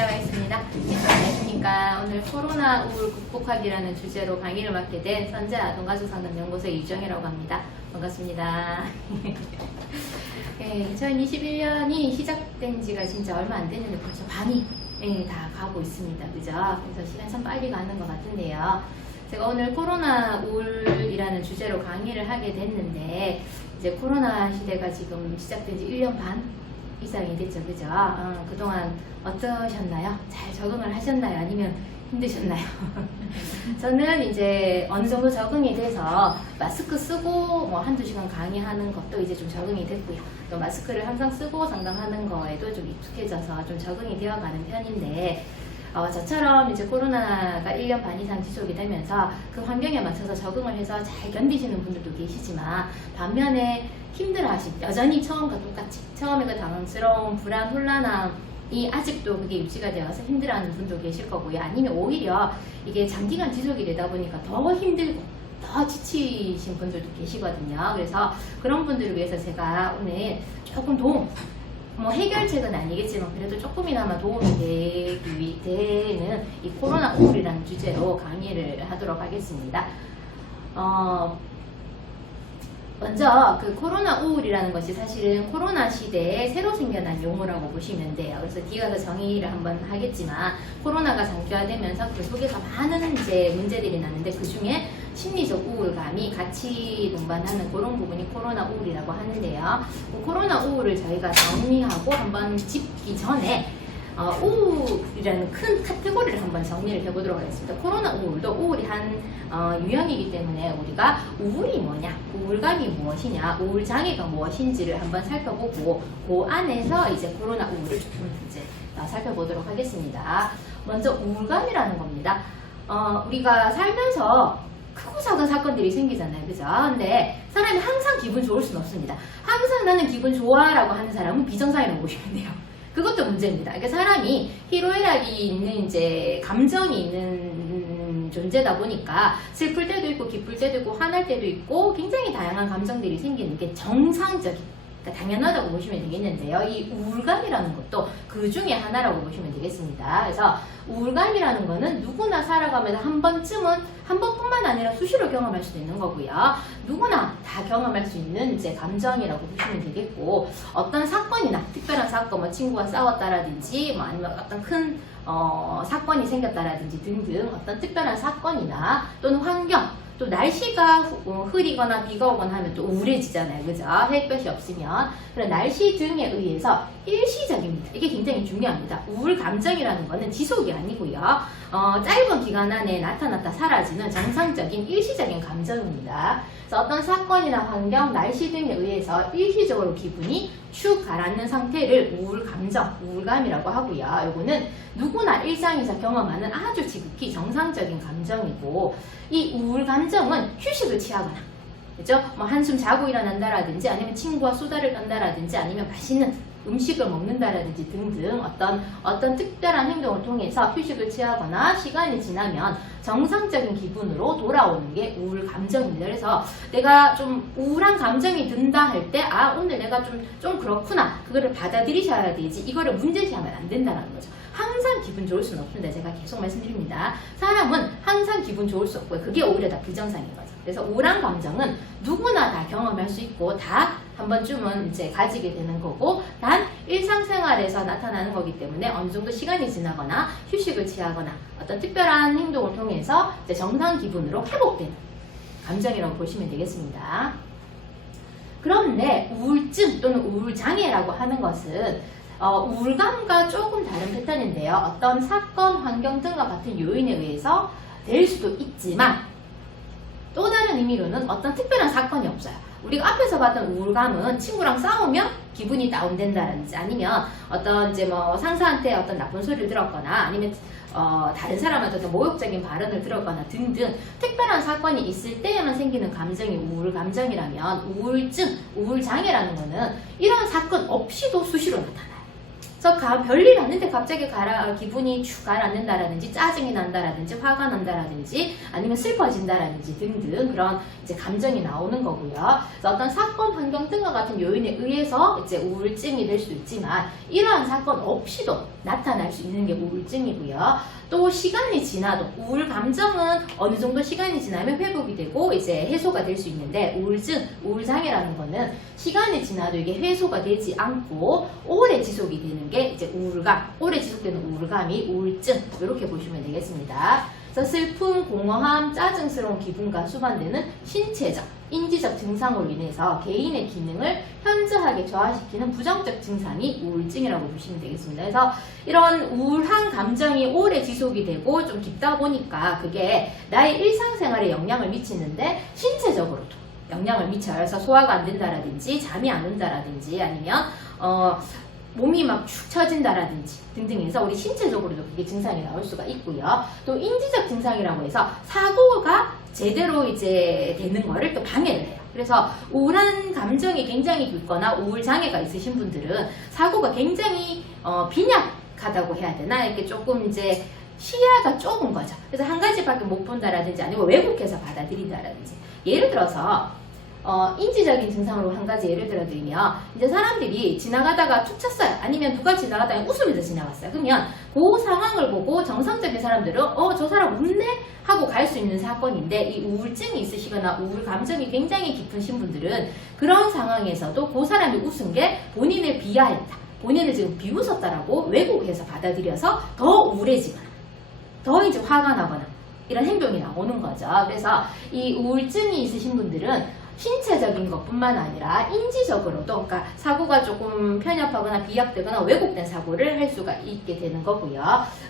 시작하겠습니다. 안녕하십니까. 오늘 코로나 우울 극복하기라는 주제로 강의를 맡게 된 선재 아동가족상담연구소의 유정이라고 합니다. 반갑습니다. 네, 2021년이 시작된 지가 진짜 얼마 안 됐는데 벌써 반이 다 가고 있습니다. 그죠? 그래서 시간 참 빨리 가는 것 같은데요. 제가 오늘 코로나 우울이라는 주제로 강의를 하게 됐는데 이제 코로나 시대가 지금 시작된 지 1년 반 이상이 됐죠. 그죠? 그동안 어떠셨나요? 잘 적응을 하셨나요? 아니면 힘드셨나요? 저는 이제 어느 정도 적응이 돼서 마스크 쓰고 뭐 한두 시간 강의하는 것도 이제 좀 적응이 됐고요. 또 마스크를 항상 쓰고 상담하는 거에도 좀 익숙해져서 좀 적응이 되어가는 편인데 저처럼 이제 코로나가 1년 반 이상 지속이 되면서 그 환경에 맞춰서 적응을 해서 잘 견디시는 분들도 계시지만 반면에 힘들어하시고 여전히 처음과 똑같이 처음에 그 당황스러운 불안, 혼란함이 아직도 그게 유지가 되어서 힘들어하는 분도 계실 거고요. 아니면 오히려 이게 장기간 지속이 되다 보니까 더 힘들고 더 지치신 분들도 계시거든요. 그래서 그런 분들을 위해서 제가 오늘 조금 뭐 해결책은 아니겠지만 그래도 조금이나마 도움이 되는 이 코로나 우울이라는 주제로 강의를 하도록 하겠습니다. 먼저 그 코로나 우울이라는 것이 사실은 코로나 시대에 새로 생겨난 용어라고 보시면 돼요. 그래서 뒤에 가서 정의를 한번 하겠지만 코로나가 장기화되면서 그 속에서 많은 이제 문제들이 나는데 그 중에 심리적 우울감이 같이 동반하는 그런 부분이 코로나 우울이라고 하는데요. 코로나 우울을 저희가 정리하고 한번 짚기 전에 우울이라는 큰 카테고리를 한번 정리를 해보도록 하겠습니다. 코로나 우울도 우울이 한 유형이기 때문에 우리가 우울이 뭐냐, 우울감이 무엇이냐, 우울장애가 무엇인지를 한번 살펴보고 그 안에서 이제 코로나 우울을 조금 이제 살펴보도록 하겠습니다. 먼저 우울감이라는 겁니다. 우리가 살면서 크고 작은 사건들이 생기잖아요. 그죠? 근데 사람이 항상 기분 좋을 수는 없습니다. 항상 나는 기분 좋아라고 하는 사람은 비정상이라고 보시면 돼요. 그것도 문제입니다. 그러니까 사람이 희로애락이 있는 이제 감정이 있는 존재다 보니까 슬플 때도 있고 기쁠 때도 있고 화날 때도 있고 굉장히 다양한 감정들이 생기는 게 정상적인, 그러니까 당연하다고 보시면 되겠는데요. 이 우울감이라는 것도 그 중에 하나라고 보시면 되겠습니다. 그래서 우울감이라는 거는 누구나 살아가면서 한 번쯤은, 한 번뿐만 아니라 수시로 경험할 수도 있는 거고요. 누구나 다 경험할 수 있는 이제 감정이라고 보시면 되겠고, 어떤 사건이나 특별한 사건, 뭐 친구가 싸웠다라든지, 뭐 아니면 어떤 큰 사건이 생겼다라든지 등등 어떤 특별한 사건이나 또는 환경, 또 날씨가 흐리거나 비가 오거나 하면 또 우울해지잖아요. 그죠? 햇볕이 없으면. 그런 날씨 등에 의해서 일시적입니다. 이게 굉장히 중요합니다. 우울 감정이라는 거는 지속이 아니고요. 짧은 기간 안에 나타났다 사라지는 정상적인 일시적인 감정입니다. 그래서 어떤 사건이나 환경, 날씨 등에 의해서 일시적으로 기분이 축 가라앉는 상태를 우울 감정, 우울감이라고 하고요. 이거는 누구나 일상에서 경험하는 아주 지극히 정상적인 감정이고, 이 우울 감정은 휴식을 취하거나, 그죠? 뭐 한숨 자고 일어난다라든지, 아니면 친구와 수다를 떤다라든지, 아니면 맛있는 음식을 먹는다라든지 등등 어떤 특별한 행동을 통해서 휴식을 취하거나 시간이 지나면 정상적인 기분으로 돌아오는 게 우울 감정입니다. 그래서 내가 좀 우울한 감정이 든다 할 때, 오늘 내가 좀 그렇구나. 그거를 받아들이셔야 되지. 이거를 문제시하면 안 된다는 거죠. 항상 기분 좋을 수는 없습니다. 제가 계속 말씀드립니다. 사람은 항상 기분 좋을 수 없고요. 그게 오히려 다 비정상인 거죠. 그래서 우울한 감정은 누구나 다 경험할 수 있고 다 한 번쯤은 이제 가지게 되는 거고, 단 일상생활에서 나타나는 거기 때문에 어느 정도 시간이 지나거나 휴식을 취하거나 어떤 특별한 행동을 통해서 이제 정상 기분으로 회복되는 감정이라고 보시면 되겠습니다. 그런데 우울증 또는 우울장애라고 하는 것은 우울감과 조금 다른 패턴인데요. 어떤 사건, 환경 등과 같은 요인에 의해서 될 수도 있지만 또 다른 의미로는 어떤 특별한 사건이 없어요. 우리가 앞에서 봤던 우울감은 친구랑 싸우면 기분이 다운된다든지, 아니면 어떤 이제 뭐 상사한테 어떤 나쁜 소리를 들었거나, 아니면 다른 사람한테 어떤 모욕적인 발언을 들었거나 등등 특별한 사건이 있을 때에만 생기는 감정이 우울 감정이라면, 우울증, 우울장애라는 거는 이런 사건 없이도 수시로 나타나요. 그래서 별일 아닌데 갑자기 기분이 축 가라앉는다라든지 짜증이 난다라든지 화가 난다라든지 아니면 슬퍼진다라든지 등등 그런 이제 감정이 나오는 거고요. 그래서 어떤 사건, 환경 등과 같은 요인에 의해서 이제 우울증이 될 수 있지만 이러한 사건 없이도 나타날 수 있는 게 우울증이고요. 또 시간이 지나도 우울 감정은 어느 정도 시간이 지나면 회복이 되고 이제 해소가 될 수 있는데 우울증, 우울장애라는 거는 시간이 지나도 이게 해소가 되지 않고 오래 지속이 되는 게 이제 우울감, 오래 지속되는 우울감이 우울증 이렇게 보시면 되겠습니다. 그래서 슬픔, 공허함, 짜증스러운 기분과 수반되는 신체적, 인지적 증상으로 인해서 개인의 기능을 현저하게 저하시키는 부정적 증상이 우울증이라고 보시면 되겠습니다. 그래서 이런 우울한 감정이 오래 지속이 되고 좀 깊다 보니까 그게 나의 일상생활에 영향을 미치는데 신체적으로도 영향을 미쳐요. 그래서 소화가 안 된다라든지 잠이 안 온다라든지 아니면 몸이 막 축 처진다라든지 등등 해서 우리 신체적으로도 그게 증상이 나올 수가 있고요. 또 인지적 증상이라고 해서 사고가 제대로 이제 되는 거를 또 방해를 해요. 그래서 우울한 감정이 굉장히 깊거나 우울 장애가 있으신 분들은 사고가 굉장히 빈약하다고 해야 되나? 이렇게 조금 이제 시야가 좁은 거죠. 그래서 한 가지밖에 못 본다라든지 아니면 왜곡해서 받아들인다라든지. 예를 들어서 인지적인 증상으로 한 가지 예를 들어 드리면 이제 사람들이 지나가다가 툭 쳤어요. 아니면 누가 지나가다가 웃으면서 지나갔어요. 그러면 그 상황을 보고 정상적인 사람들은 저 사람 웃네? 하고 갈 수 있는 사건인데 이 우울증이 있으시거나 우울 감정이 굉장히 깊으신 분들은 그런 상황에서도 그 사람이 웃은 게 본인을 비하했다. 본인을 지금 비웃었다라고 왜곡해서 받아들여서 더 우울해지거나 더 이제 화가 나거나 이런 행동이 나오는 거죠. 그래서 이 우울증이 있으신 분들은 신체적인 것뿐만 아니라 인지적으로도 그러니까 사고가 조금 편협하거나 비약되거나 왜곡된 사고를 할 수가 있게 되는 거고요.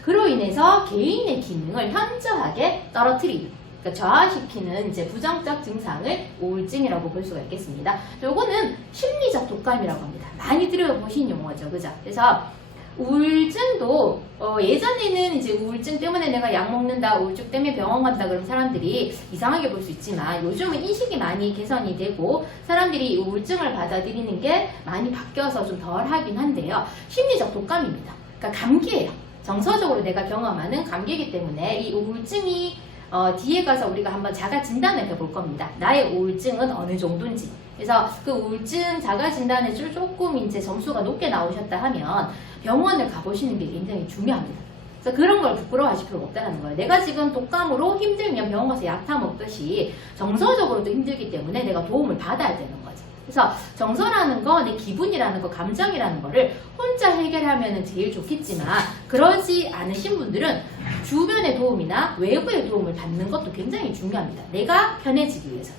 그로 인해서 개인의 기능을 현저하게 떨어뜨리는 그러니까 저하시키는 이제 부정적 증상을 우울증이라고 볼 수가 있겠습니다. 요거는 심리적 독감이라고 합니다. 많이 들어보신 용어죠. 그죠? 그래서 우울증도 예전에는 이제 우울증 때문에 내가 약 먹는다, 우울증 때문에 병원 간다 그러면 사람들이 이상하게 볼 수 있지만 요즘은 인식이 많이 개선이 되고 사람들이 우울증을 받아들이는 게 많이 바뀌어서 좀 덜 하긴 한데요. 심리적 독감입니다. 그러니까 감기예요. 정서적으로 내가 경험하는 감기이기 때문에 이 우울증이 뒤에 가서 우리가 한번 자가 진단을 해볼 겁니다. 나의 우울증은 어느 정도인지. 그래서 그 우울증 자가 진단에 조금 이제 점수가 높게 나오셨다 하면 병원을 가보시는 게 굉장히 중요합니다. 그래서 그런 걸 부끄러워하실 필요가 없다는 거예요. 내가 지금 독감으로 힘들면 병원 가서 약 타 먹듯이 정서적으로도 힘들기 때문에 내가 도움을 받아야 되는 거죠. 그래서 정서라는 거, 내 기분이라는 거, 감정이라는 거를 혼자 해결하면 제일 좋겠지만 그러지 않으신 분들은 주변의 도움이나 외부의 도움을 받는 것도 굉장히 중요합니다. 내가 편해지기 위해서.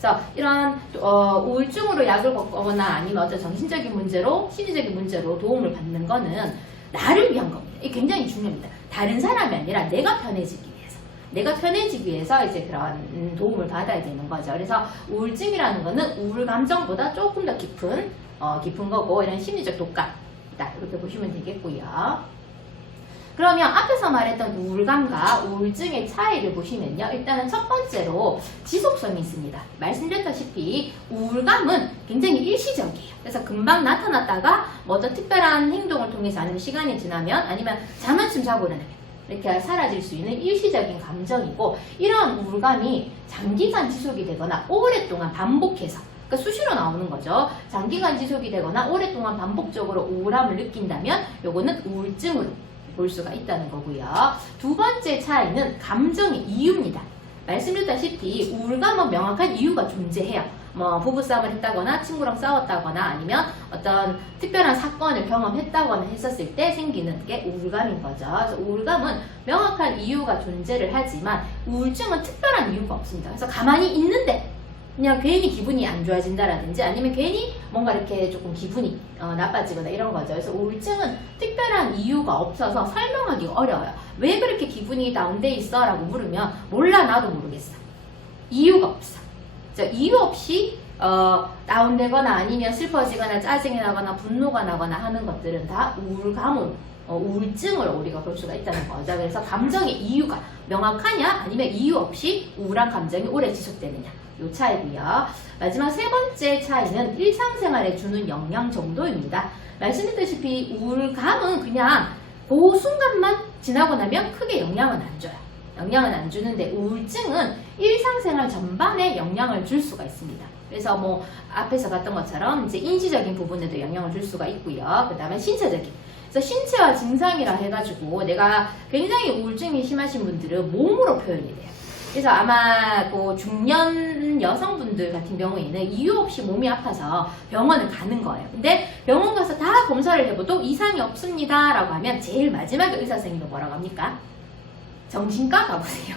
그래서 이런 우울증으로 약을 먹거나 아니면 어떤 정신적인 문제로 심리적인 문제로 도움을 받는 거는 나를 위한 겁니다. 이게 굉장히 중요합니다. 다른 사람이 아니라 내가 편해지기 위해서. 내가 편해지기 위해서 이제 그런 도움을 받아야 되는 거죠. 그래서 우울증이라는 거는 우울 감정보다 조금 더 깊은 거고 이런 심리적 독감이다. 이렇게 보시면 되겠고요. 그러면 앞에서 말했던 우울감과 우울증의 차이를 보시면요. 일단은 첫 번째로 지속성이 있습니다. 말씀드렸다시피 우울감은 굉장히 일시적이에요. 그래서 금방 나타났다가 뭐 어떤 특별한 행동을 통해서 아니면 시간이 지나면 아니면 잠 한숨 자고 일어나면 이렇게 사라질 수 있는 일시적인 감정이고 이러한 우울감이 장기간 지속이 되거나 오랫동안 반복해서 그러니까 수시로 나오는 거죠. 장기간 지속이 되거나 오랫동안 반복적으로 우울함을 느낀다면 요거는 우울증으로 볼 수가 있다는 거고요. 두 번째 차이는 감정의 이유입니다. 말씀드렸다시피 우울감은 명확한 이유가 존재해요. 뭐 부부싸움을 했다거나 친구랑 싸웠다거나 아니면 어떤 특별한 사건을 경험했다거나 했었을 때 생기는 게 우울감인 거죠. 그래서 우울감은 명확한 이유가 존재를 하지만 우울증은 특별한 이유가 없습니다. 그래서 가만히 있는데 그냥 괜히 기분이 안 좋아진다라든지 아니면 괜히 뭔가 이렇게 조금 기분이 나빠지거나 이런 거죠. 그래서 우울증은 특별한 이유가 없어서 설명하기가 어려워요. 왜 그렇게 기분이 다운돼 있어? 라고 물으면 몰라 나도 모르겠어. 이유가 없어. 이유 없이 다운되거나 아니면 슬퍼지거나 짜증이 나거나 분노가 나거나 하는 것들은 다 우울감으로 우울증으로 우리가 볼 수가 있다는 거죠. 그래서 감정의 이유가 명확하냐 아니면 이유 없이 우울한 감정이 오래 지속되느냐 요 차이고요. 마지막 세 번째 차이는 일상생활에 주는 영향 정도입니다. 말씀드렸다시피 우울감은 그냥 그 순간만 지나고 나면 크게 영향은 안 줘요. 영향은 안 주는데 우울증은 일상생활 전반에 영향을 줄 수가 있습니다. 그래서 뭐 앞에서 봤던 것처럼 이제 인지적인 부분에도 영향을 줄 수가 있고요. 그 다음에 신체적인. 그래서 신체화 증상이라 해가지고 내가 굉장히 우울증이 심하신 분들은 몸으로 표현이 돼요. 그래서 아마 그 중년 여성분들 같은 경우에는 이유 없이 몸이 아파서 병원을 가는 거예요. 근데 병원 가서 다 검사를 해봐도 이상이 없습니다 라고 하면 제일 마지막에 의사 선생님은 뭐라고 합니까? 정신과 가보세요.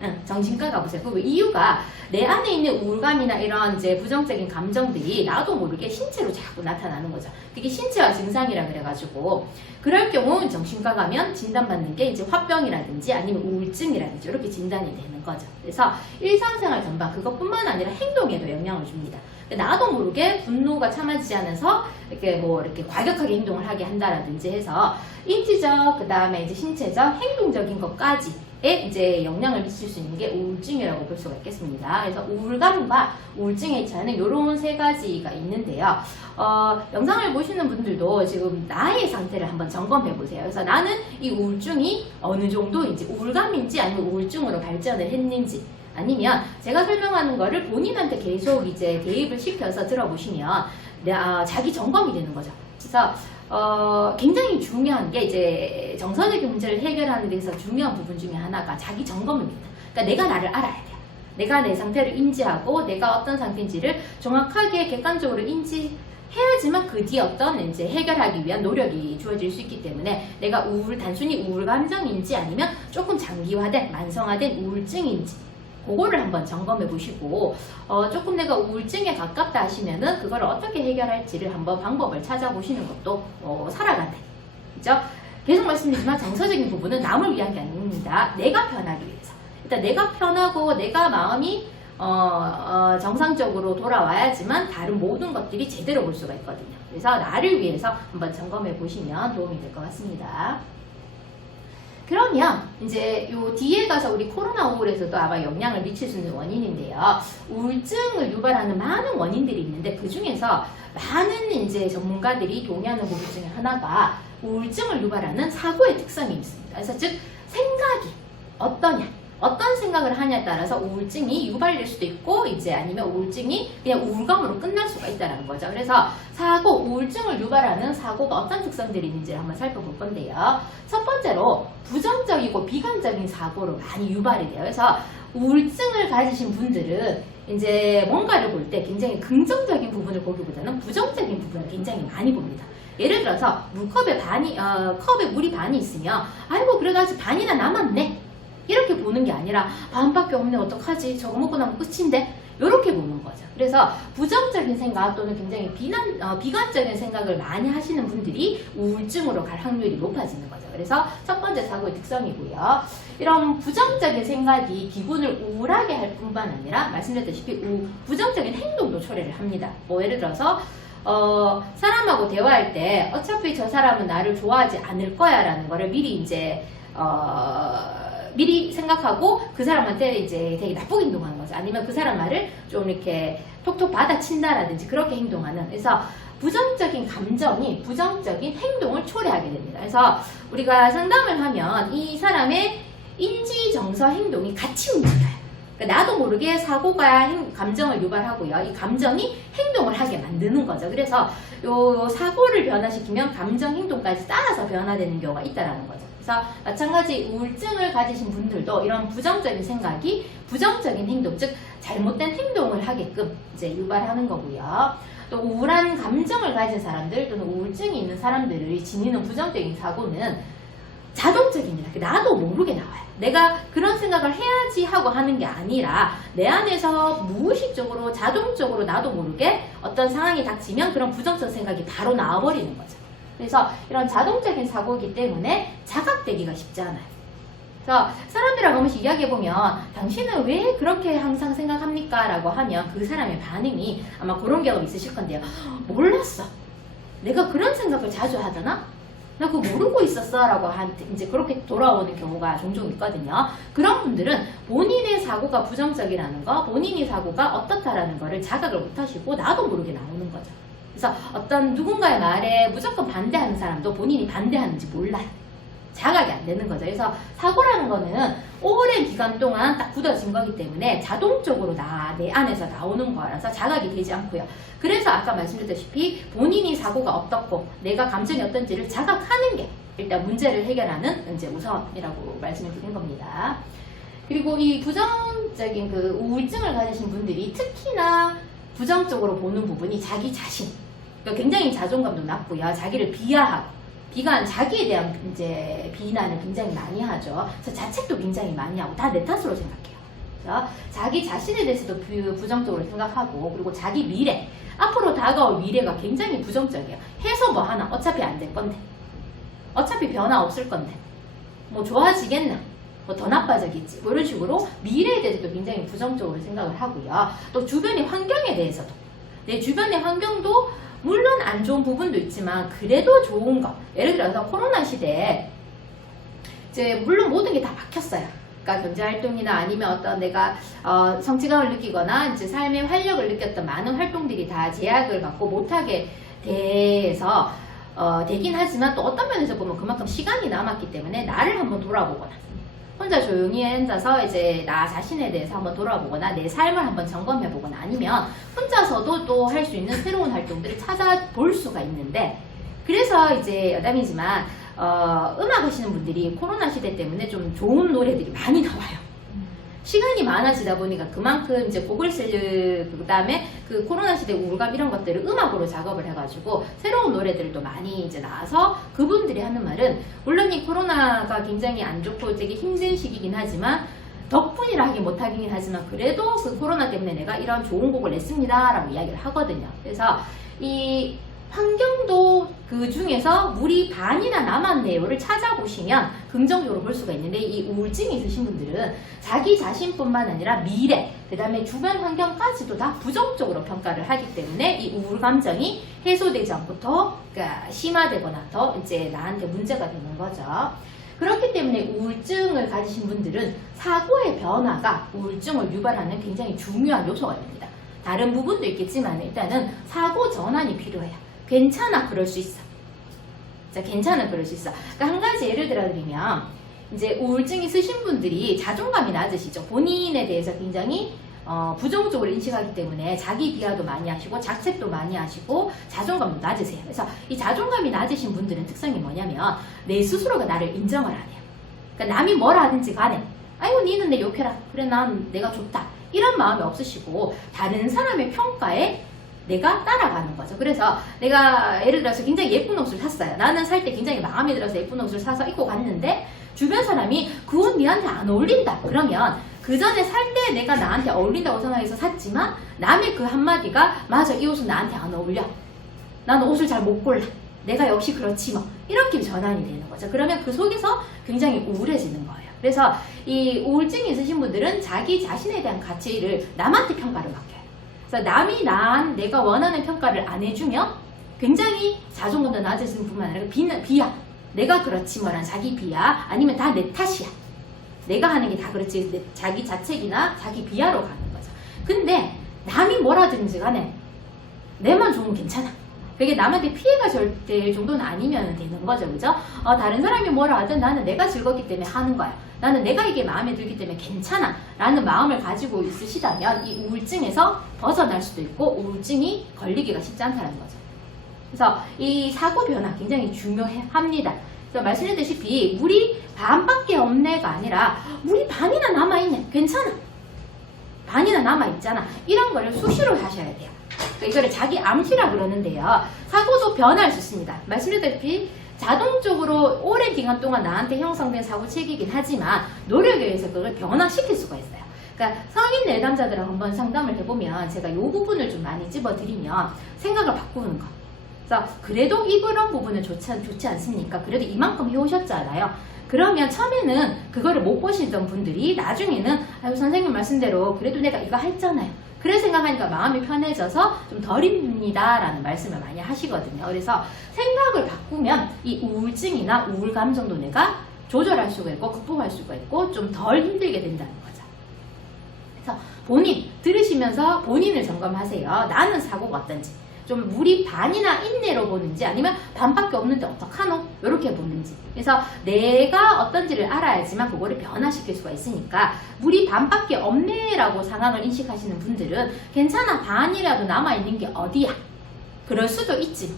응, 정신과 가보세요. 그 이유가 내 안에 있는 우울감이나 이런 이제 부정적인 감정들이 나도 모르게 신체로 자꾸 나타나는 거죠. 그게 신체화 증상이라 그래가지고 그럴 경우 정신과 가면 진단받는 게 이제 화병이라든지 아니면 우울증이라든지 이렇게 진단이 되는 거죠. 그래서 일상생활 전반 그것뿐만 아니라 행동에도 영향을 줍니다. 나도 모르게 분노가 참아지지 않아서 이렇게 뭐 이렇게 과격하게 행동을 하게 한다라든지 해서 인지적, 그 다음에 이제 신체적, 행동적인 것까지 이제 영향을 미칠 수 있는 게 우울증이라고 볼 수가 있겠습니다. 그래서 우울감과 우울증의 차이는 이런 세 가지가 있는데요. 영상을 보시는 분들도 지금 나의 상태를 한번 점검해 보세요. 그래서 나는 이 우울증이 어느 정도인지, 우울감인지 아니면 우울증으로 발전을 했는지, 아니면 제가 설명하는 거를 본인한테 계속 이제 대입을 시켜서 들어보시면 자기 점검이 되는 거죠. 그래서 굉장히 중요한 게 이제 정서적인 문제를 해결하는 데서 중요한 부분 중에 하나가 자기 점검입니다. 그러니까 내가 나를 알아야 돼요. 내가 내 상태를 인지하고 내가 어떤 상태인지를 정확하게 객관적으로 인지해야지만 그 뒤에 어떤 이제 해결하기 위한 노력이 주어질 수 있기 때문에 내가 단순히 우울 감정인지 아니면 조금 장기화된 만성화된 우울증인지 그거를 한번 점검해 보시고 조금 내가 우울증에 가깝다 하시면은 그걸 어떻게 해결할지를 한번 방법을 찾아보시는 것도 살아간다. 그죠? 계속 말씀드리지만 정서적인 부분은 남을 위한 게 아닙니다. 내가 편하기 위해서. 일단 내가 편하고 내가 마음이 정상적으로 돌아와야지만 다른 모든 것들이 제대로 볼 수가 있거든요. 그래서 나를 위해서 한번 점검해 보시면 도움이 될 것 같습니다. 그러면 이제 요 뒤에 가서 우리 코로나 우울에서도 아마 영향을 미칠 수 있는 원인인데요. 우울증을 유발하는 많은 원인들이 있는데 그 중에서 많은 이제 전문가들이 동의하는 부분 중에 하나가 우울증을 유발하는 사고의 특성이 있습니다. 그래서 즉 생각이 어떠냐, 어떤 생각을 하냐에 따라서 우울증이 유발될 수도 있고 이제 아니면 우울증이 그냥 우울감으로 끝날 수가 있다는 거죠. 그래서 우울증을 유발하는 사고가 어떤 특성들이 있는지를 한번 살펴볼 건데요. 첫 번째로 부정적이고 비관적인 사고로 많이 유발이 돼요. 그래서 우울증을 가지신 분들은 이제 뭔가를 볼 때 굉장히 긍정적인 부분을 보기보다는 부정적인 부분을 굉장히 많이 봅니다. 예를 들어서 컵에 물이 반이 있으면 아이고 그래도 아직 반이나 남았네 이렇게 보는 게 아니라 반밖에 없네 어떡하지 저거 먹고 나면 끝인데 이렇게 보는 거죠. 그래서 부정적인 생각 또는 굉장히 비관적인 생각을 많이 하시는 분들이 우울증으로 갈 확률이 높아지는 거죠. 그래서 첫 번째 사고의 특성이고요. 이런 부정적인 생각이 기분을 우울하게 할 뿐만 아니라 말씀드렸다시피 부정적인 행동도 초래를 합니다. 뭐 예를 들어서 사람하고 대화할 때 어차피 저 사람은 나를 좋아하지 않을 거야 라는 거를 미리 이제 미리 생각하고 그 사람한테 이제 되게 나쁘게 행동하는 거죠. 아니면 그 사람 말을 좀 이렇게 톡톡 받아친다라든지 그렇게 행동하는. 그래서 부정적인 감정이 부정적인 행동을 초래하게 됩니다. 그래서 우리가 상담을 하면 이 사람의 인지, 정서, 행동이 같이 움직여요. 그러니까 나도 모르게 사고가 감정을 유발하고요. 이 감정이 행동을 하게 만드는 거죠. 그래서 요 사고를 변화시키면 감정, 행동까지 따라서 변화되는 경우가 있다는 거죠. 그래서 마찬가지 우울증을 가지신 분들도 이런 부정적인 생각이 부정적인 행동, 즉 잘못된 행동을 하게끔 이제 유발하는 거고요. 또 우울한 감정을 가진 사람들 또는 우울증이 있는 사람들이 지니는 부정적인 사고는 자동적입니다. 나도 모르게 나와요. 내가 그런 생각을 해야지 하고 하는 게 아니라 내 안에서 무의식적으로 자동적으로 나도 모르게 어떤 상황이 닥치면 그런 부정적 생각이 바로 나와버리는 거죠. 그래서 이런 자동적인 사고이기 때문에 자각되기가 쉽지 않아요. 그래서 사람들하고 한 번씩 이야기해보면 당신은 왜 그렇게 항상 생각합니까? 라고 하면 그 사람의 반응이 아마 그런 경험 있으실 건데요. 몰랐어. 내가 그런 생각을 자주 하잖아? 나 그거 모르고 있었어 라고 이제 그렇게 돌아오는 경우가 종종 있거든요. 그런 분들은 본인의 사고가 부정적이라는 거, 본인의 사고가 어떻다라는 거를 자각을 못하시고 나도 모르게 나오는 거죠. 그래서 어떤 누군가의 말에 무조건 반대하는 사람도 본인이 반대하는지 몰라요. 자각이 안 되는 거죠. 그래서 사고라는 거는 오랜 기간 동안 딱 굳어진 거기 때문에 자동적으로 내 안에서 나오는 거라서 자각이 되지 않고요. 그래서 아까 말씀드렸다시피 본인이 사고가 어떻고 내가 감정이 어떤지를 자각하는 게 일단 문제를 해결하는 이제 우선이라고 말씀을 드린 겁니다. 그리고 이 부정적인 그 우울증을 가지신 분들이 특히나 부정적으로 보는 부분이 자기 자신. 그러니까 굉장히 자존감도 낮고요. 자기를 비하하고. 비관, 자기에 대한 이제 비난을 굉장히 많이 하죠. 그래서 자책도 굉장히 많이 하고 다 내 탓으로 생각해요. 그래서 자기 자신에 대해서도 부정적으로 생각하고 그리고 자기 미래, 앞으로 다가올 미래가 굉장히 부정적이에요. 해서 뭐 하나? 어차피 안 될 건데. 어차피 변화 없을 건데. 뭐 좋아지겠나? 뭐 더 나빠지겠지. 뭐 이런 식으로 미래에 대해서도 굉장히 부정적으로 생각을 하고요. 또 주변의 환경에 대해서도. 내 주변의 환경도 물론 안 좋은 부분도 있지만 그래도 좋은 거. 예를 들어서 코로나 시대에 이제 물론 모든 게 다 막혔어요. 그러니까 경제활동이나 아니면 어떤 내가 성취감을 느끼거나 이제 삶의 활력을 느꼈던 많은 활동들이 다 제약을 받고 못하게 돼서 되긴 하지만 또 어떤 면에서 보면 그만큼 시간이 남았기 때문에 나를 한번 돌아보거나 혼자 조용히 앉아서 이제 나 자신에 대해서 한번 돌아보거나 내 삶을 한번 점검해보거나 아니면 혼자서도 또 할 수 있는 새로운 활동들을 찾아볼 수가 있는데 그래서 이제 여담이지만 음악 하시는 분들이 코로나 시대 때문에 좀 좋은 노래들이 많이 나와요. 시간이 많아지다 보니까 그만큼 이제 곡을 그 다음에 그 코로나 시대 우울감 이런 것들을 음악으로 작업을 해가지고 새로운 노래들도 많이 이제 나와서 그분들이 하는 말은 물론 이 코로나가 굉장히 안 좋고 되게 힘든 시기긴 하지만 덕분이라 하긴 못하긴 하지만 그래도 그 코로나 때문에 내가 이런 좋은 곡을 냈습니다 라고 이야기를 하거든요. 그래서 이 환경도 그 중에서 물이 반이나 남았네요를 찾아보시면 긍정적으로 볼 수가 있는데 이 우울증이 있으신 분들은 자기 자신뿐만 아니라 미래, 그 다음에 주변 환경까지도 다 부정적으로 평가를 하기 때문에 이 우울 감정이 해소되지 않고 더 그러니까 심화되거나 더 이제 나한테 문제가 되는 거죠. 그렇기 때문에 우울증을 가지신 분들은 사고의 변화가 우울증을 유발하는 굉장히 중요한 요소가 됩니다. 다른 부분도 있겠지만 일단은 사고 전환이 필요해요. 괜찮아, 그럴 수 있어. 자, 괜찮아, 그럴 수 있어. 그러니까 한 가지 예를 들어드리면, 이제 우울증이 있으신 분들이 자존감이 낮으시죠. 본인에 대해서 굉장히 부정적으로 인식하기 때문에 자기 비하도 많이 하시고 자책도 많이 하시고 자존감도 낮으세요. 그래서 이 자존감이 낮으신 분들은 특성이 뭐냐면 내 스스로가 나를 인정을 안 해요. 그러니까 남이 뭐라 하든지 간에 아이고 니는 내 욕해라. 그래 난 내가 좋다. 이런 마음이 없으시고 다른 사람의 평가에 내가 따라가는 거죠. 그래서 내가 예를 들어서 굉장히 예쁜 옷을 샀어요. 나는 살 때 굉장히 마음에 들어서 예쁜 옷을 사서 입고 갔는데 주변 사람이 그 옷 니한테 안 어울린다. 그러면 그 전에 살 때 내가 나한테 어울린다고 생각해서 샀지만 남의 그 한마디가 맞아 이 옷은 나한테 안 어울려. 나는 옷을 잘 못 골라. 내가 역시 그렇지 뭐. 이렇게 전환이 되는 거죠. 그러면 그 속에서 굉장히 우울해지는 거예요. 그래서 이 우울증이 있으신 분들은 자기 자신에 대한 가치를 남한테 평가를 맡겨요. 그래서 남이 내가 원하는 평가를 안 해주면 굉장히 자존감도 낮아지는 뿐만 아니라 비하. 내가 그렇지 뭐란 자기 비하 아니면 다 내 탓이야. 내가 하는 게 다 그렇지 자기 자책이나 자기 비하로 가는 거죠. 근데 남이 뭐라든지 간에 내만 좋으면 괜찮아. 그게 남한테 피해가 될 정도는 아니면 되는 거죠. 그죠? 다른 사람이 뭐라 하든 나는 내가 즐겁기 때문에 하는 거야. 나는 내가 이게 마음에 들기 때문에 괜찮아 라는 마음을 가지고 있으시다면 이 우울증에서 벗어날 수도 있고 우울증이 걸리기가 쉽지 않다는 거죠. 그래서 이 사고 변화 굉장히 중요합니다. 그래서 말씀드렸다시피 물이 반밖에 없네가 아니라 물이 반이나 남아있네. 괜찮아. 반이나 남아있잖아. 이런 거를 수시로 하셔야 돼요. 그러니까 이거를 자기 암시라 그러는데요. 사고도 변할 수 있습니다. 말씀드렸다시피 자동적으로 오랜 기간 동안 나한테 형성된 사고책이긴 하지만 노력에 의해서 그걸 변화시킬 수가 있어요. 그러니까 성인 내담자들하고 한번 상담을 해보면 제가 이 부분을 좀 많이 집어드리면 생각을 바꾸는 거. 그래서 그래도 이런 부분은 좋지 않습니까? 그래도 이만큼 해오셨잖아요. 그러면 처음에는 그거를 못 보시던 분들이 나중에는 아유 선생님 말씀대로 그래도 내가 이거 했잖아요. 그래 생각하니까 마음이 편해져서 좀 덜 힘듭니다 라는 말씀을 많이 하시거든요. 그래서 생각을 바꾸면 이 우울증이나 우울 감정도 내가 조절할 수가 있고 극복할 수가 있고 좀 덜 힘들게 된다는 거죠. 그래서 본인 들으시면서 본인을 점검하세요. 나는 사고가 어떤지, 좀 물이 반이나 있네로 보는지 아니면 반밖에 없는데 어떡하노? 이렇게 보는지. 그래서 내가 어떤지를 알아야지만 그거를 변화시킬 수가 있으니까 물이 반밖에 없네라고 상황을 인식하시는 분들은 괜찮아, 반이라도 남아있는 게 어디야? 그럴 수도 있지.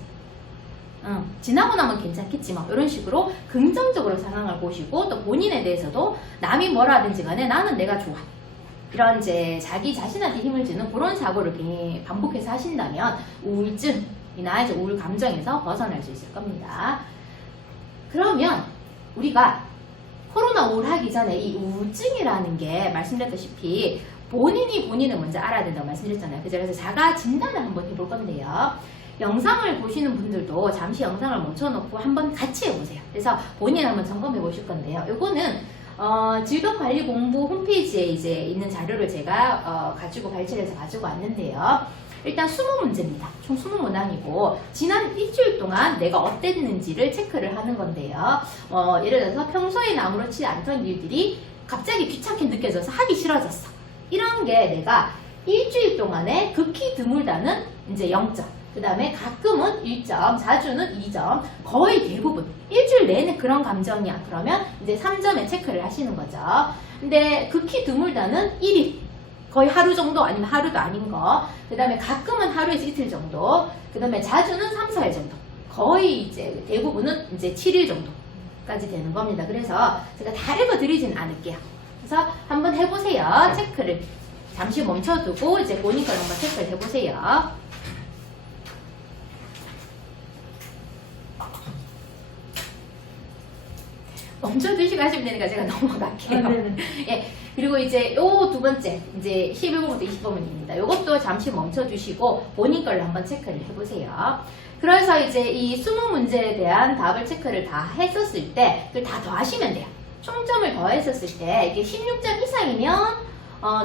지나고 나면 괜찮겠지 뭐 이런 식으로 긍정적으로 상황을 보시고 또 본인에 대해서도 남이 뭐라 하든지 간에 나는 내가 좋아. 이런 이제 자기 자신한테 힘을 주는 그런 사고를 반복해서 하신다면 우울증이나 이제 우울 감정에서 벗어날 수 있을 겁니다. 그러면 우리가 코로나 우울하기 전에 이 우울증이라는 게 말씀드렸다시피 본인이 본인을 먼저 알아야 된다고 말씀드렸잖아요. 그래서 자가 진단을 한번 해볼 건데요. 영상을 보시는 분들도 잠시 영상을 멈춰놓고 한번 같이 해보세요. 그래서 본인 한번 점검해 보실 건데요. 요거는 질병관리본부 홈페이지에 이제 있는 자료를 제가 가지고 발췌해서 가지고 왔는데요. 일단 20문제입니다. 총 20문항이고 지난 일주일 동안 내가 어땠는지를 체크를 하는 건데요. 예를 들어서 평소에는 아무렇지 않던 일들이 갑자기 귀찮게 느껴져서 하기 싫어졌어. 이런 게 내가 일주일 동안에 극히 드물다는 이제 0점. 그 다음에 가끔은 1점, 자주는 2점, 거의 대부분 일주일 내내 그런 감정이야. 그러면 이제 3점에 체크를 하시는 거죠. 근데 극히 드물다는 1일, 거의 하루 정도 아니면 하루도 아닌 거. 그 다음에 가끔은 하루에서 이틀 정도. 그 다음에 자주는 3, 4일 정도. 거의 이제 대부분은 이제 7일 정도까지 되는 겁니다. 그래서 제가 다 읽어드리진 않을게요. 그래서 한번 해보세요. 체크를 잠시 멈춰두고 이제 본인 걸 한번 체크를 해보세요. 멈춰두시고 하시면 되니까 제가 넘어갈게요. 예. 그리고 이제 요 두 번째, 이제 11번부터 20번입니다. 요것도 잠시 멈춰주시고 본인 걸로 한번 체크를 해보세요. 그래서 이제 이 20문제에 대한 답을 체크를 다 했었을 때, 그걸 다 더하시면 돼요. 총점을 더했었을 때, 이게 16점 이상이면,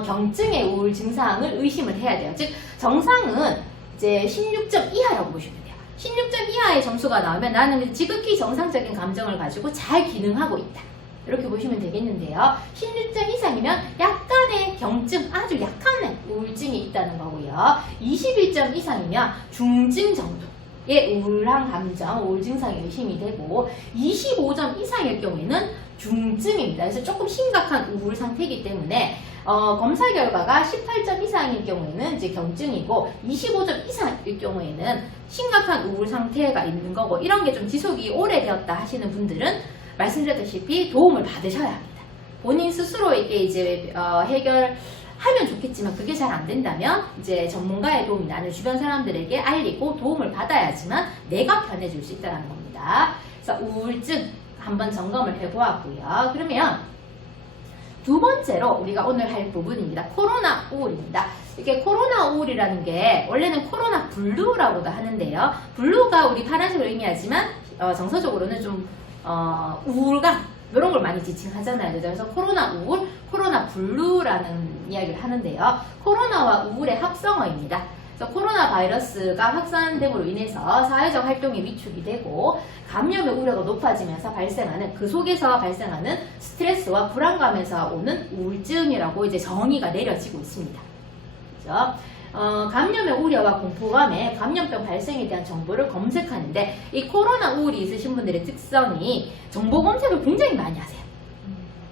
경증의 우울 증상을 의심을 해야 돼요. 즉, 정상은 이제 16점 이하라고 보시면 돼요. 16점 이하의 점수가 나오면 나는 지극히 정상적인 감정을 가지고 잘 기능하고 있다. 이렇게 보시면 되겠는데요. 16점 이상이면 약간의 경증, 아주 약간의 우울증이 있다는 거고요. 21점 이상이면 중증 정도의 우울한 감정, 우울 증상이 의심이 되고 25점 이상일 경우에는 중증입니다. 그래서 조금 심각한 우울 상태이기 때문에 검사 결과가 18점 이상일 경우에는 이제 경증이고 25점 이상일 경우에는 심각한 우울 상태가 있는 거고 이런 게 좀 지속이 오래되었다 하시는 분들은 말씀드렸다시피 도움을 받으셔야 합니다. 본인 스스로에게 이제 해결하면 좋겠지만 그게 잘 안 된다면 이제 전문가의 도움이 나는 주변 사람들에게 알리고 도움을 받아야지만 내가 편해질 수 있다는 겁니다. 그래서 우울증 한번 점검을 해보았고요. 그러면 두 번째로 우리가 오늘 할 부분입니다. 코로나 우울입니다. 이게 코로나 우울이라는 게 원래는 코로나 블루라고도 하는데요. 블루가 우리 파란색을 의미하지만 정서적으로는 좀 우울감 이런 걸 많이 지칭하잖아요. 그래서 코로나 우울, 코로나 블루라는 이야기를 하는데요. 코로나와 우울의 합성어입니다. 그래서 코로나 바이러스가 확산됨으로 인해서 사회적 활동이 위축이 되고 감염의 우려가 높아지면서 발생하는 그 속에서 발생하는 스트레스와 불안감에서 오는 우울증이라고 이제 정의가 내려지고 있습니다. 그렇죠? 감염의 우려와 공포감에 감염병 발생에 대한 정보를 검색하는데 이 코로나 우울이 있으신 분들의 특성이 정보 검색을 굉장히 많이 하세요.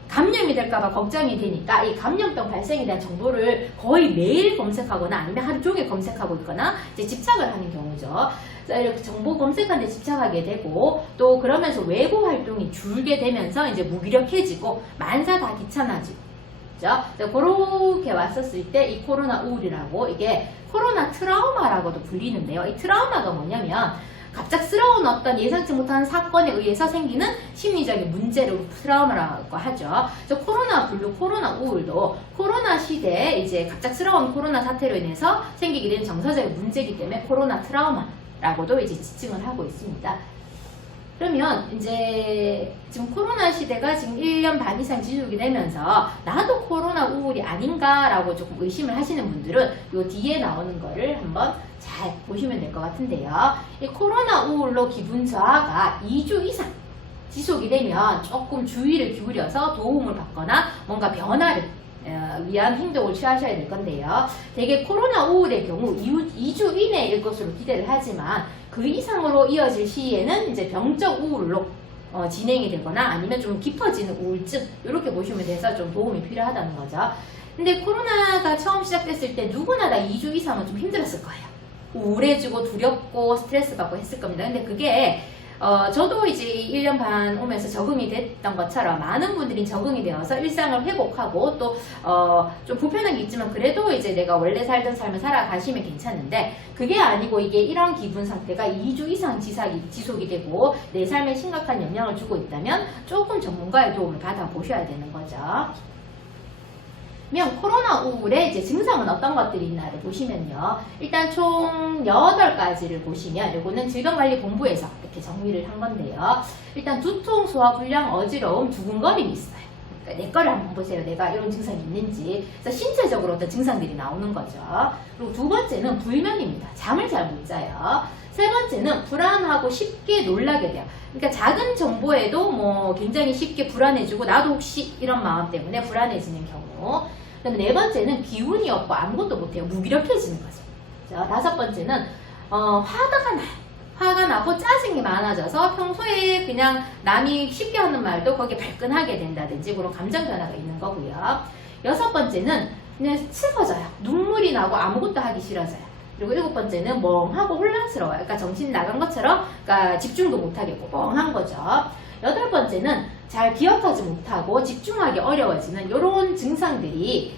감염이 될까봐 걱정이 되니까 이 감염병 발생에 대한 정보를 거의 매일 검색하거나 아니면 하루 종일 검색하고 있거나 이제 집착을 하는 경우죠. 이렇게 정보 검색하는 데 집착하게 되고 또 그러면서 외부 활동이 줄게 되면서 이제 무기력해지고 만사 다 귀찮아지고 그렇게 왔었을 때 이 코로나 우울이라고 이게 코로나 트라우마라고도 불리는데요. 이 트라우마가 뭐냐면 갑작스러운 어떤 예상치 못한 사건에 의해서 생기는 심리적인 문제를 트라우마라고 하죠. 그래서 코로나 블루, 코로나 우울도 코로나 시대에 이제 갑작스러운 코로나 사태로 인해서 생기게 된 정서적인 문제이기 때문에 코로나 트라우마라고도 이제 지칭을 하고 있습니다. 그러면 이제 지금 코로나 시대가 지금 1년 반 이상 지속이 되면서 나도 코로나 우울이 아닌가라고 조금 의심을 하시는 분들은 요 뒤에 나오는 거를 한번 잘 보시면 될 것 같은데요. 이 코로나 우울로 기분 저하가 2주 이상 지속이 되면 조금 주의를 기울여서 도움을 받거나 뭔가 변화를 위한 행동을 취하셔야 될 건데요. 대개 코로나 우울의 경우 2주 이내일 것으로 기대를 하지만 그 이상으로 이어질 시에는 이제 병적 우울로 진행이 되거나 아니면 좀 깊어지는 우울증 이렇게 보시면 돼서 좀 도움이 필요하다는 거죠. 근데 코로나가 처음 시작됐을 때 누구나 다 2주 이상은 좀 힘들었을 거예요. 우울해지고 두렵고 스트레스 받고 했을 겁니다. 근데 그게 저도 이제 1년 반 오면서 적응이 됐던 것처럼 많은 분들이 적응이 되어서 일상을 회복하고 또 좀 불편한 게 있지만 그래도 이제 내가 원래 살던 삶을 살아가시면 괜찮은데 그게 아니고 이게 이런 기분 상태가 2주 이상 지속이 되고 내 삶에 심각한 영향을 주고 있다면 조금 전문가의 도움을 받아보셔야 되는 거죠. 코로나 우울의 이제 증상은 어떤 것들이 있나를 보시면요. 일단 총 8가지를 보시면 요거는 질병관리본부에서 이렇게 정리를 한 건데요. 일단 두통, 소화 불량, 어지러움, 두근거림이 있어요. 그러니까 내 거를 한번 보세요. 내가 이런 증상이 있는지. 그래서 신체적으로 어떤 증상들이 나오는 거죠. 그리고 두 번째는 불면입니다. 잠을 잘 못 자요. 세 번째는 불안하고 쉽게 놀라게 돼요. 그러니까 작은 정보에도 뭐 굉장히 쉽게 불안해지고 나도 혹시 이런 마음 때문에 불안해지는 경우. 그다음에 네 번째는 기운이 없고 아무것도 못해요. 무기력해지는 거죠. 자, 다섯 번째는 화가 나요. 화가 나고 짜증이 많아져서 평소에 그냥 남이 쉽게 하는 말도 거기에 발끈하게 된다든지 그런 감정 변화가 있는 거고요. 여섯 번째는 그냥 슬퍼져요. 눈물이 나고 아무것도 하기 싫어져요. 그리고 일곱 번째는 멍하고 혼란스러워요. 그러니까 정신 나간 것처럼 그러니까 집중도 못하겠고 멍한 거죠. 여덟 번째는 잘 기억하지 못하고 집중하기 어려워지는 이런 증상들이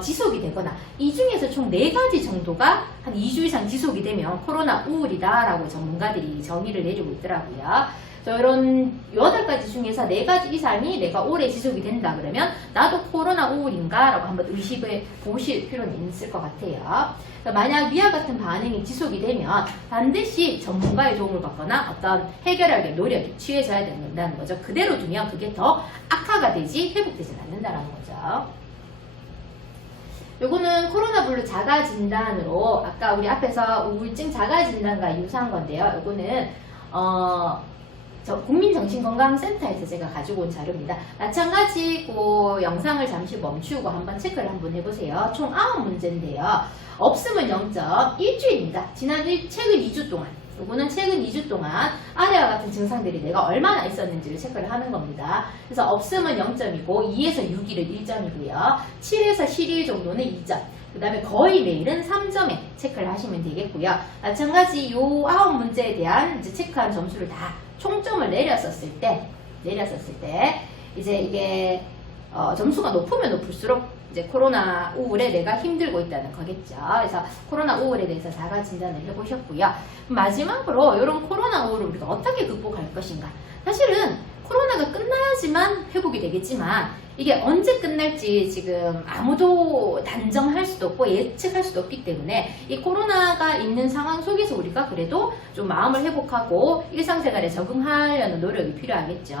지속이 되거나 이 중에서 총 4가지 정도가 한 2주 이상 지속이 되면 코로나 우울이다라고 전문가들이 정의를 내리고 있더라고요. 이런 8가지 중에서 4가지 이상이 내가 오래 지속이 된다 그러면 나도 코로나 우울인가 라고 한번 의식해 보실 필요는 있을 것 같아요. 만약 위와 같은 반응이 지속이 되면 반드시 전문가의 도움을 받거나 어떤 해결하기 노력이 취해져야 된다는 거죠. 그대로 두면 그게 더 악화가 되지 회복되지 않는다는 거죠. 요거는 코로나 블루 자가 진단으로 아까 우리 앞에서 우울증 자가 진단과 유사한 건데요. 요거는 국민정신건강센터에서 제가 가지고 온 자료입니다. 마찬가지 그 영상을 잠시 멈추고 한번 체크를 한번 해보세요. 총 9문제인데요. 없으면 0점, 일주일입니다. 최근 2주 동안. 요거는 최근 2주 동안 아래와 같은 증상들이 내가 얼마나 있었는지를 체크를 하는 겁니다. 그래서 없으면 0점이고 2에서 6일은 1점이고요. 7에서 11일 정도는 2점. 그 다음에 거의 매일은 3점에 체크를 하시면 되겠고요. 마찬가지 요 9문제에 대한 이제 체크한 점수를 다 총점을 내렸었을 때 이제 이게 점수가 높으면 높을수록 이제 코로나 우울에 내가 힘들고 있다는 거겠죠. 그래서 코로나 우울에 대해서 자가 진단을 해보셨고요. 마지막으로 이런 코로나 우울을 우리가 어떻게 극복할 것인가. 사실은 코로나가 끝나야지만 회복이 되겠지만 이게 언제 끝날지 지금 아무도 단정할 수도 없고 예측할 수도 없기 때문에 이 코로나가 있는 상황 속에서 우리가 그래도 좀 마음을 회복하고 일상생활에 적응하려는 노력이 필요하겠죠.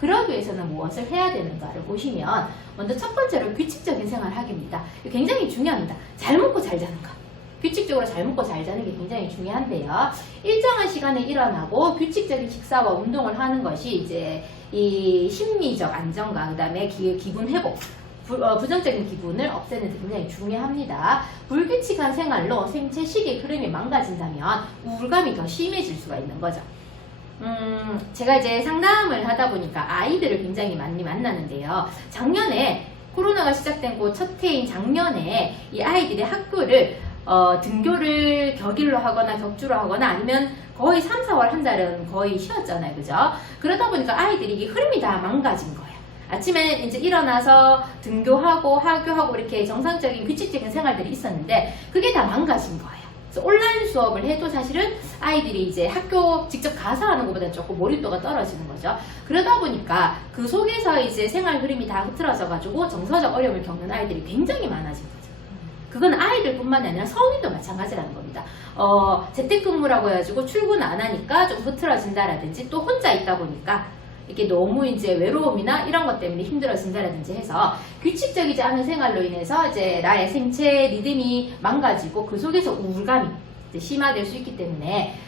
그러기 위해서는 무엇을 해야 되는가를 보시면 먼저 첫 번째로 규칙적인 생활하기입니다. 굉장히 중요합니다. 잘 먹고 잘 자는 거. 규칙적으로 잘 먹고 잘 자는 게 굉장히 중요한데요. 일정한 시간에 일어나고 규칙적인 식사와 운동을 하는 것이 이제 이 심리적 안정감, 그 다음에 기분 회복, 부정적인 기분을 없애는 데 굉장히 중요합니다. 불규칙한 생활로 생체 시계 흐름이 망가진다면 우울감이 더 심해질 수가 있는 거죠. 제가 이제 상담을 하다 보니까 아이들을 굉장히 많이 만나는데요. 작년에 코로나가 시작된 그 첫 해인 작년에 이 아이들의 학교를 등교를 격일로 하거나 격주로 하거나 아니면 거의 3, 4월 한 달은 거의 쉬었잖아요. 그죠? 그러다 보니까 아이들이 이 흐름이 다 망가진 거예요. 아침에 이제 일어나서 등교하고 하교하고 이렇게 정상적인 규칙적인 생활들이 있었는데 그게 다 망가진 거예요. 그래서 온라인 수업을 해도 사실은 아이들이 이제 학교 직접 가서 하는 것보다 조금 몰입도가 떨어지는 거죠. 그러다 보니까 그 속에서 이제 생활 흐름이 다 흐트러져 가지고 정서적 어려움을 겪는 아이들이 굉장히 많아진 거죠. 그건 아이들뿐만 아니라 성인도 마찬가지라는 겁니다. 재택근무라고 해가지고 출근 안 하니까 좀 흐트러진다라든지 또 혼자 있다 보니까 이게 너무 이제 외로움이나 이런 것 때문에 힘들어진다라든지 해서 규칙적이지 않은 생활로 인해서 이제 나의 생체 리듬이 망가지고 그 속에서 우울감이 이제 심화될 수 있기 때문에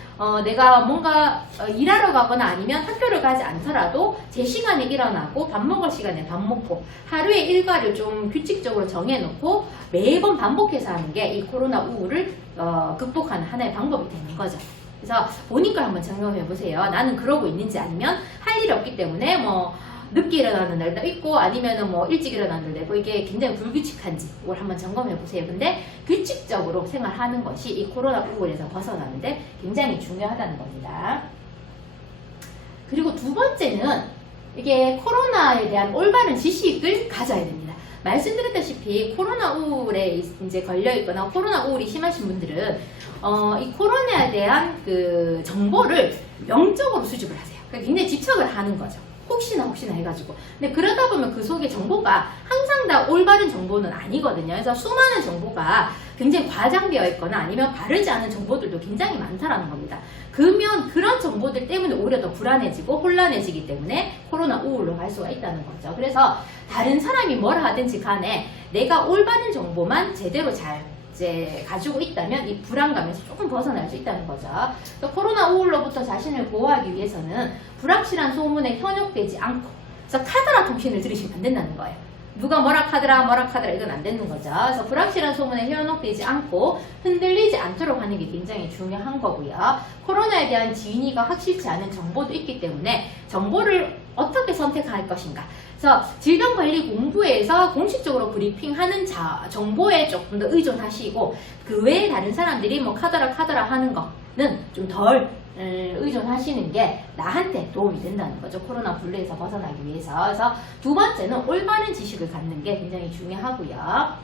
내가 뭔가 일하러 가거나 아니면 학교를 가지 않더라도 제 시간에 일어나고 밥 먹을 시간에 밥 먹고 하루의 일과를 좀 규칙적으로 정해놓고 매번 반복해서 하는 게 이 코로나 우울을 극복하는 하나의 방법이 되는 거죠. 그래서 본인 걸 한번 점검해 보세요. 나는 그러고 있는지 아니면 할 일이 없기 때문에 뭐 늦게 일어나는 날도 있고 아니면은 뭐 일찍 일어나는 날도 있고 이게 굉장히 불규칙한지 이걸 한번 점검해 보세요. 근데 규칙적으로 생활하는 것이 이 코로나 우울에서 벗어나는데 굉장히 중요하다는 겁니다. 그리고 두 번째는 이게 코로나에 대한 올바른 지식을 가져야 됩니다. 말씀드렸다시피 코로나 우울에 이제 걸려 있거나 코로나 우울이 심하신 분들은 이 코로나에 대한 그 정보를 영적으로 수집을 하세요. 그러니까 굉장히 집착을 하는 거죠. 혹시나 해가지고. 근데 그러다 보면 그 속에 정보가 항상 다 올바른 정보는 아니거든요. 그래서 수많은 정보가 굉장히 과장되어 있거나 아니면 바르지 않은 정보들도 굉장히 많다라는 겁니다. 그러면 그런 정보들 때문에 오히려 더 불안해지고 혼란해지기 때문에 코로나 우울로 갈 수가 있다는 거죠. 그래서 다른 사람이 뭘 하든지 간에 내가 올바른 정보만 제대로 잘 이제 가지고 있다면 이 불안감에서 조금 벗어날 수 있다는 거죠. 또 코로나 우울로부터 자신을 보호하기 위해서는 불확실한 소문에 현혹되지 않고, 그래서 카더라 통신을 들으시면 안 된다는 거예요. 누가 뭐라 카더라 이건 안 되는 거죠. 그래서 불확실한 소문에 현혹되지 않고 흔들리지 않도록 하는 게 굉장히 중요한 거고요. 코로나에 대한 진위가 확실치 않은 정보도 있기 때문에 정보를 어떻게 선택할 것인가. 그래서 질병관리본부에서 공식적으로 브리핑하는 정보에 조금 더 의존하시고 그 외에 다른 사람들이 뭐 카더라 하는 거는 좀 덜 의존하시는 게 나한테 도움이 된다는 거죠. 코로나 블루에서 벗어나기 위해서. 그래서 두 번째는 올바른 지식을 갖는 게 굉장히 중요하고요.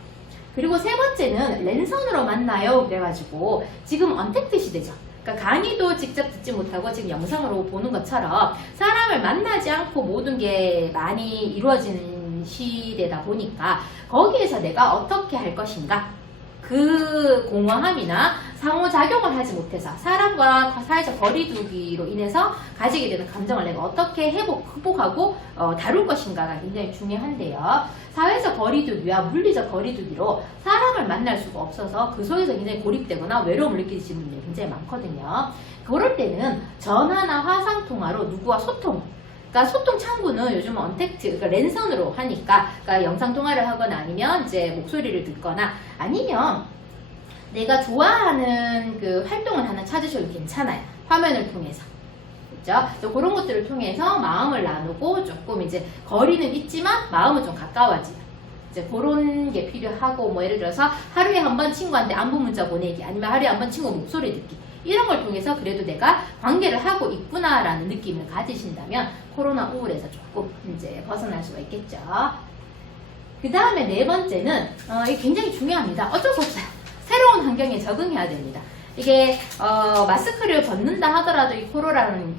그리고 세 번째는 랜선으로 만나요. 그래가지고 지금 언택트 시대죠. 그러니까 강의도 직접 듣지 못하고 지금 영상으로 보는 것처럼 사람을 만나지 않고 모든 게 많이 이루어지는 시대다 보니까 거기에서 내가 어떻게 할 것인가, 그 공허함이나 상호작용을 하지 못해서 사람과 사회적 거리두기로 인해서 가지게 되는 감정을 내가 어떻게 극복하고 다룰 것인가가 굉장히 중요한데요. 사회적 거리두기와 물리적 거리두기로 사람을 만날 수가 없어서 그 속에서 굉장히 고립되거나 외로움을 느끼시는 분들이 굉장히 많거든요. 그럴 때는 전화나 화상통화로 누구와 그러니까 소통 창구는 요즘 언택트, 그러니까 랜선으로 하니까, 그러니까 영상 통화를 하거나 아니면 이제 목소리를 듣거나 아니면 내가 좋아하는 그 활동을 하나 찾으셔도 괜찮아요. 화면을 통해서. 그렇죠? 그런 것들을 통해서 마음을 나누고 조금 이제 거리는 있지만 마음은 좀 가까워지는. 이제 그런 게 필요하고, 뭐 예를 들어서 하루에 한 번 친구한테 안부 문자 보내기, 아니면 하루에 한 번 친구 목소리 듣기. 이런 걸 통해서 그래도 내가 관계를 하고 있구나라는 느낌을 가지신다면 코로나 우울에서 조금 이제 벗어날 수가 있겠죠. 그 다음에 네 번째는 이게 굉장히 중요합니다. 어쩔 수 없어요. 새로운 환경에 적응해야 됩니다. 이게 마스크를 벗는다 하더라도 이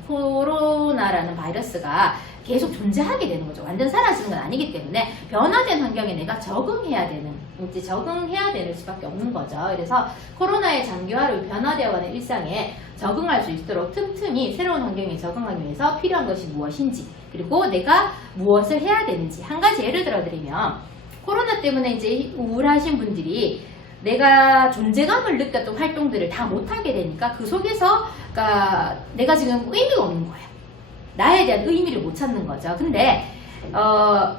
코로나라는 바이러스가 계속 존재하게 되는 거죠. 완전 사라지는 건 아니기 때문에 변화된 환경에 내가 적응해야 되는 수밖에 없는 거죠. 그래서 코로나의 장기화로 변화되어가는 일상에 적응할 수 있도록 틈틈이 새로운 환경에 적응하기 위해서 필요한 것이 무엇인지, 그리고 내가 무엇을 해야 되는지 한 가지 예를 들어 드리면, 코로나 때문에 이제 우울하신 분들이 내가 존재감을 느꼈던 활동들을 다 못하게 되니까 그 속에서 그러니까 내가 지금 의미가 없는 거예요. 나에 대한 의미를 못 찾는 거죠. 근데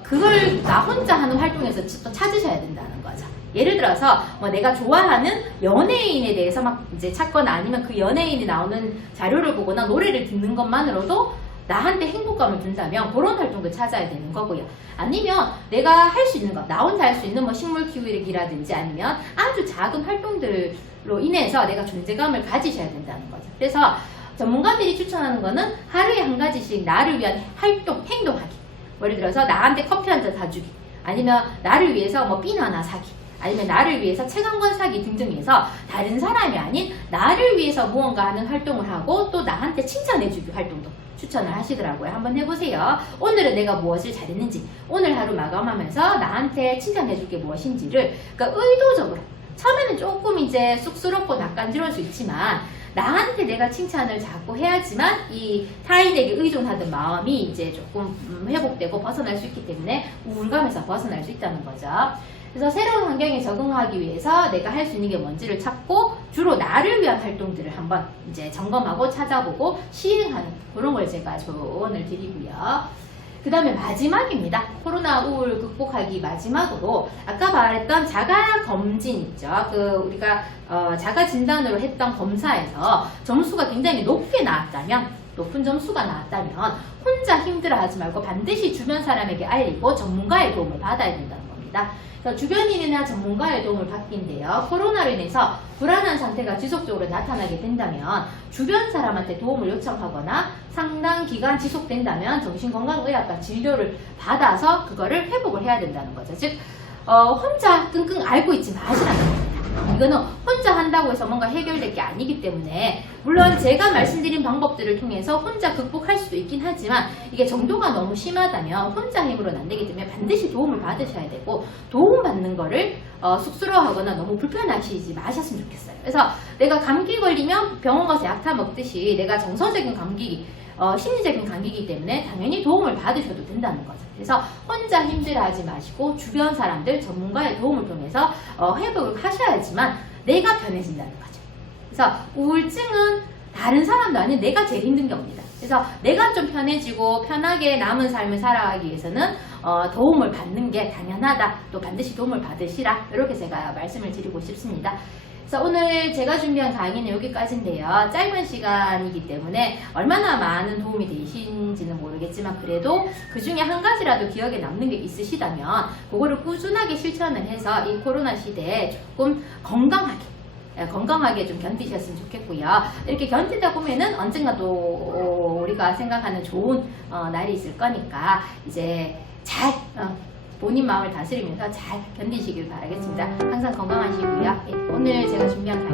그걸 나 혼자 하는 활동에서 또 찾으셔야 된다는 거죠. 예를 들어서 뭐 내가 좋아하는 연예인에 대해서 막 이제 찾거나 아니면 그 연예인이 나오는 자료를 보거나 노래를 듣는 것만으로도 나한테 행복감을 준다면 그런 활동도 찾아야 되는 거고요. 아니면 내가 할 수 있는 것, 나 혼자 할 수 있는 뭐 식물 키우기라든지 아니면 아주 작은 활동들로 인해서 내가 존재감을 가지셔야 된다는 거죠. 그래서 전문가들이 추천하는 거는 하루에 한 가지씩 나를 위한 행동하기. 예를 들어서 나한테 커피 한 잔 사주기, 아니면 나를 위해서 뭐 핀 하나 사기, 아니면 나를 위해서 책 한 권 사기 등등해서 다른 사람이 아닌 나를 위해서 무언가 하는 활동을 하고 또 나한테 칭찬해주기 활동도 추천을 하시더라고요. 한번 해보세요. 오늘은 내가 무엇을 잘했는지, 오늘 하루 마감하면서 나한테 칭찬해줄 게 무엇인지를 그러니까 의도적으로 처음에는 조금 이제 쑥스럽고 낯간지러울 수 있지만 나한테 내가 칭찬을 자꾸 해야지만 이 타인에게 의존하던 마음이 이제 조금 회복되고 벗어날 수 있기 때문에 우울감에서 벗어날 수 있다는 거죠. 그래서 새로운 환경에 적응하기 위해서 내가 할 수 있는 게 뭔지를 찾고 주로 나를 위한 활동들을 한번 이제 점검하고 찾아보고 시행하는 그런 걸 제가 조언을 드리고요. 그 다음에 마지막입니다. 코로나 우울 극복하기 마지막으로 아까 말했던 자가 검진 있죠. 우리가 자가 진단으로 했던 검사에서 점수가 굉장히 높게 나왔다면, 높은 점수가 나왔다면 혼자 힘들어하지 말고 반드시 주변 사람에게 알리고 전문가의 도움을 받아야 된다는 겁니다. 주변인이나 전문가의 도움을 받기인데요. 코로나로 인해서 불안한 상태가 지속적으로 나타나게 된다면 주변 사람한테 도움을 요청하거나 상당 기간 지속된다면 정신건강의학과 진료를 받아서 그거를 회복을 해야 된다는 거죠. 즉 혼자 끙끙 앓고 있지 마시라는 겁니다. 이거는 혼자 한다고 해서 뭔가 해결될 게 아니기 때문에 물론 제가 말씀드린 방법들을 통해서 혼자 극복할 수도 있긴 하지만 이게 정도가 너무 심하다면 혼자 힘으로는 안 되기 때문에 반드시 도움을 받으셔야 되고 도움받는 거를 쑥스러워하거나 너무 불편하시지 마셨으면 좋겠어요. 그래서 내가 감기 걸리면 병원 가서 약타 먹듯이 내가 정서적인 감기 심리적인 감기이기 때문에 당연히 도움을 받으셔도 된다는 거죠. 그래서 혼자 힘들어하지 마시고 주변 사람들, 전문가의 도움을 통해서 회복을 하셔야지만 내가 편해진다는 거죠. 그래서 우울증은 다른 사람도 아닌 내가 제일 힘든 경우입니다. 그래서 내가 좀 편해지고 편하게 남은 삶을 살아가기 위해서는 도움을 받는 게 당연하다. 또 반드시 도움을 받으시라. 이렇게 제가 말씀을 드리고 싶습니다. 그래서 오늘 제가 준비한 강의는 여기까지인데요. 짧은 시간이기 때문에 얼마나 많은 도움이 되신지는 모르겠지만 그래도 그 중에 한 가지라도 기억에 남는 게 있으시다면 그거를 꾸준하게 실천을 해서 이 코로나 시대에 조금 건강하게 좀 견디셨으면 좋겠고요. 이렇게 견디다 보면은 언젠가 또 우리가 생각하는 좋은 날이 있을 거니까 이제 잘 본인 마음을 다스리면서 잘 견디시길 바라겠습니다. 항상 건강하시고요. 오늘 제가 준비한